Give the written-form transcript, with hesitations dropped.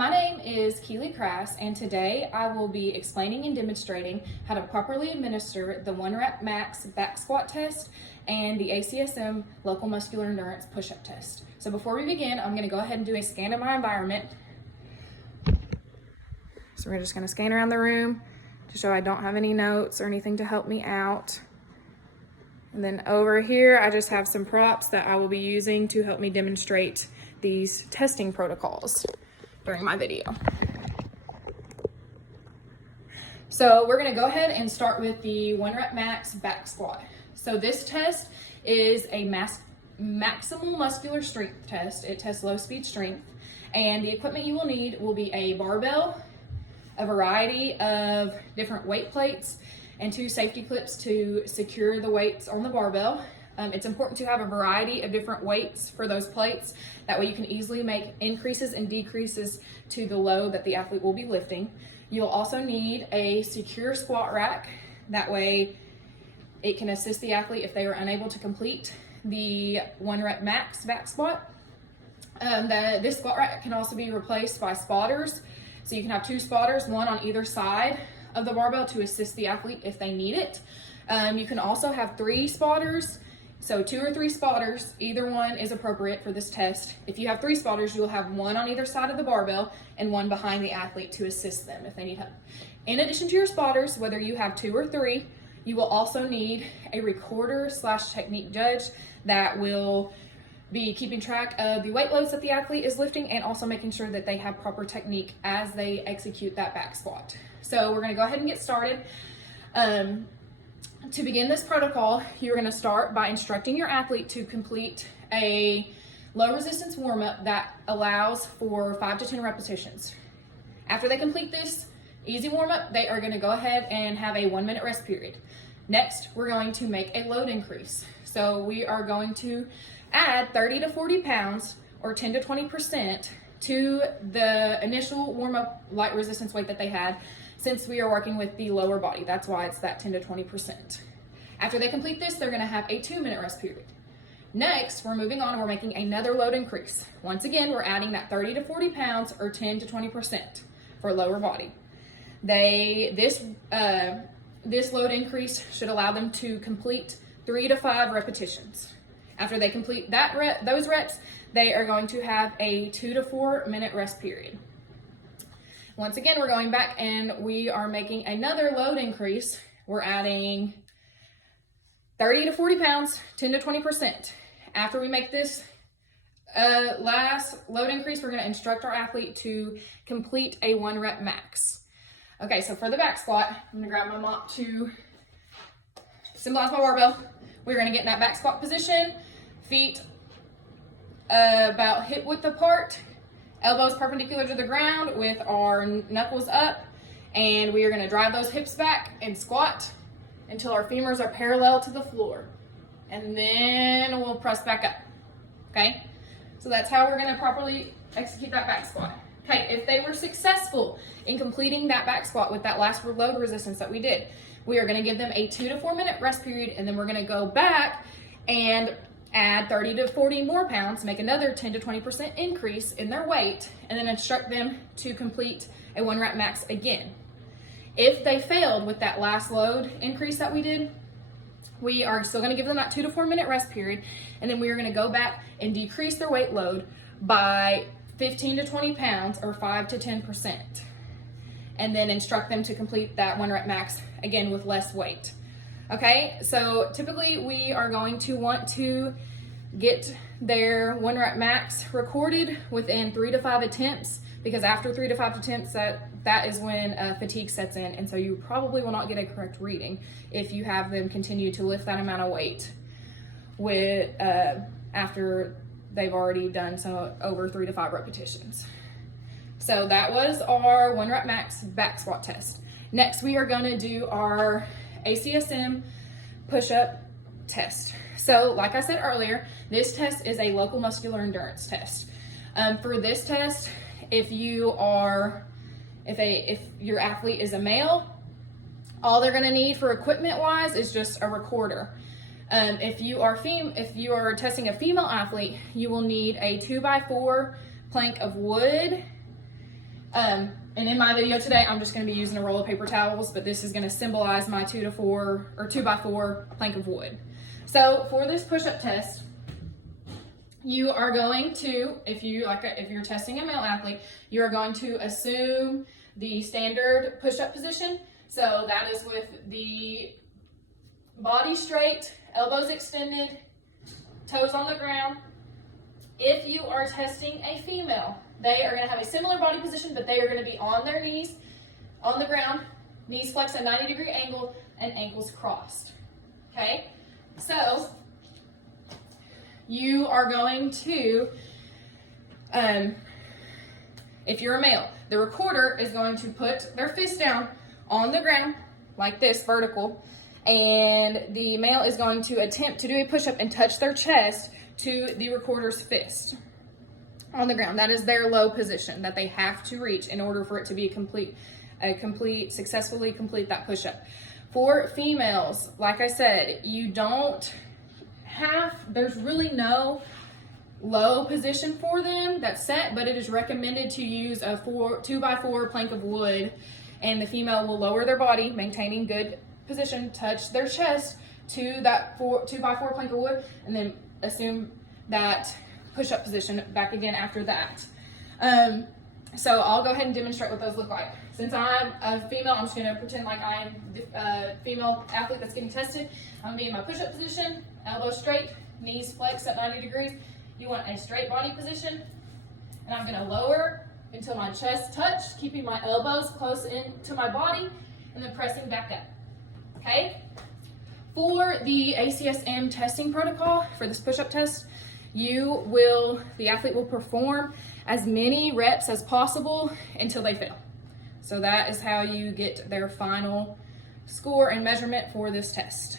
My name is Keely Crass, and today I will be explaining and demonstrating how to properly administer the 1-Rep Max back squat test and the ACSM local muscular endurance push-up test. So before we begin, I'm going to go ahead and do a scan of my environment. So we're just going to scan around the room to show I don't have any notes or anything to help me out. And then over here, I just have some props that I will be using to help me demonstrate these testing protocols during my video. So we're gonna go ahead and start with the 1-Rep Max back squat. So this test is a maximal muscular strength test. It tests low speed strength, and the equipment you will need will be a barbell, a variety of different weight plates, and 2 safety clips to secure the weights on the barbell. It's important to have a variety of different weights for those plates. That way you can easily make increases and decreases to the load that the athlete will be lifting. You'll also need a secure squat rack. That way it can assist the athlete if they are unable to complete the 1-Rep Max back squat. This squat rack can also be replaced by spotters. So you can have 2 spotters, one on either side of the barbell to assist the athlete if they need it. You can also have 3 spotters. So 2 or 3 spotters, either one is appropriate for this test. If you have 3 spotters, you'll have one on either side of the barbell and one behind the athlete to assist them if they need help. In addition to your spotters, whether you have 2 or 3, you will also need a recorder/technique judge that will be keeping track of the weight loads that the athlete is lifting and also making sure that they have proper technique as they execute that back squat. So we're gonna go ahead and get started. To begin this protocol, you're going to start by instructing your athlete to complete a low resistance warm-up that allows for 5 to 10 repetitions. After they complete this easy warm-up, they are going to go ahead and have a 1-minute rest period. Next, we're going to make a load increase. So we are going to add 30 to 40 pounds or 10 to 20% to the initial warm-up light resistance weight that they had, since we are working with the lower body. That's why it's that 10 to 20%. After they complete this, they're gonna have a 2-minute rest period. Next, we're moving on and we're making another load increase. Once again, we're adding that 30 to 40 pounds or 10 to 20% for lower body. This load increase should allow them to complete 3 to 5 repetitions. After they complete those reps, they are going to have a 2 to 4 minute rest period. Once again, we're going back and we are making another load increase. We're adding 30 to 40 pounds, 10 to 20%. After we make this last load increase, we're gonna instruct our athlete to complete a 1-Rep Max. Okay, so for the back squat, I'm gonna grab my mop to symbolize my barbell. We're gonna get in that back squat position, feet about hip width apart, elbows perpendicular to the ground with our knuckles up, and we are going to drive those hips back and squat until our femurs are parallel to the floor, and then we'll press back up. Okay, so that's how we're going to properly execute that back squat. Okay, if they were successful in completing that back squat with that last load resistance that we did, we are going to give them a 2 to 4 minute rest period, and then we're going to go back and add 30 to 40 more pounds, make another 10 to 20% increase in their weight, and then instruct them to complete a 1-Rep Max again. If they failed with that last load increase that we did, we are still going to give them that 2 to 4 minute rest period, and then we are going to go back and decrease their weight load by 15 to 20 pounds or 5 to 10%, and then instruct them to complete that 1-Rep Max again with less weight. Okay, so typically we are going to want to get their 1-Rep Max recorded within 3 to 5 attempts, because after 3 to 5 attempts, that is when fatigue sets in, and so you probably will not get a correct reading if you have them continue to lift that amount of weight with after they've already done over 3 to 5 repetitions. So that was our 1-Rep Max back squat test. Next, we are going to do our ACSM push-up test. So like I said earlier, this test is a local muscular endurance test. For this test, if your athlete is a male, all they're going to need for equipment wise is just a recorder. If you are testing a female athlete, you will need a 2x4 plank of wood And in my video today, I'm just going to be using a roll of paper towels, but this is going to symbolize my 2 by 4 plank of wood. So for this push-up test, you are going to, if you're testing a male athlete, you are going to assume the standard push-up position. So that is with the body straight, elbows extended, toes on the ground. If you are testing a female, they are going to have a similar body position, but they are going to be on their knees, on the ground, knees flexed at a 90-degree angle, and ankles crossed. Okay? So, you are going to, if you're a male, the recorder is going to put their fist down on the ground, like this, vertical, and the male is going to attempt to do a push-up and touch their chest to the recorder's fist on the ground. That is their low position that they have to reach in order for it to be successfully complete that push-up. For females, like I said, there's really no low position for them that's set, but it is recommended to use a 2 by 4 plank of wood, and the female will lower their body, maintaining good position, touch their chest to that 2 by 4 plank of wood, and then assume that push-up position back again after that. So I'll go ahead and demonstrate what those look like. Since I'm a female, I'm just going to pretend like I'm the female athlete that's getting tested. I'm going to be in my push-up position, elbows straight, knees flexed at 90 degrees. You want a straight body position, and I'm going to lower until my chest touches, keeping my elbows close into my body, and then pressing back up. Okay? For the ACSM testing protocol for this push-up test, the athlete will perform as many reps as possible until they fail. So that is how you get their final score and measurement for this test.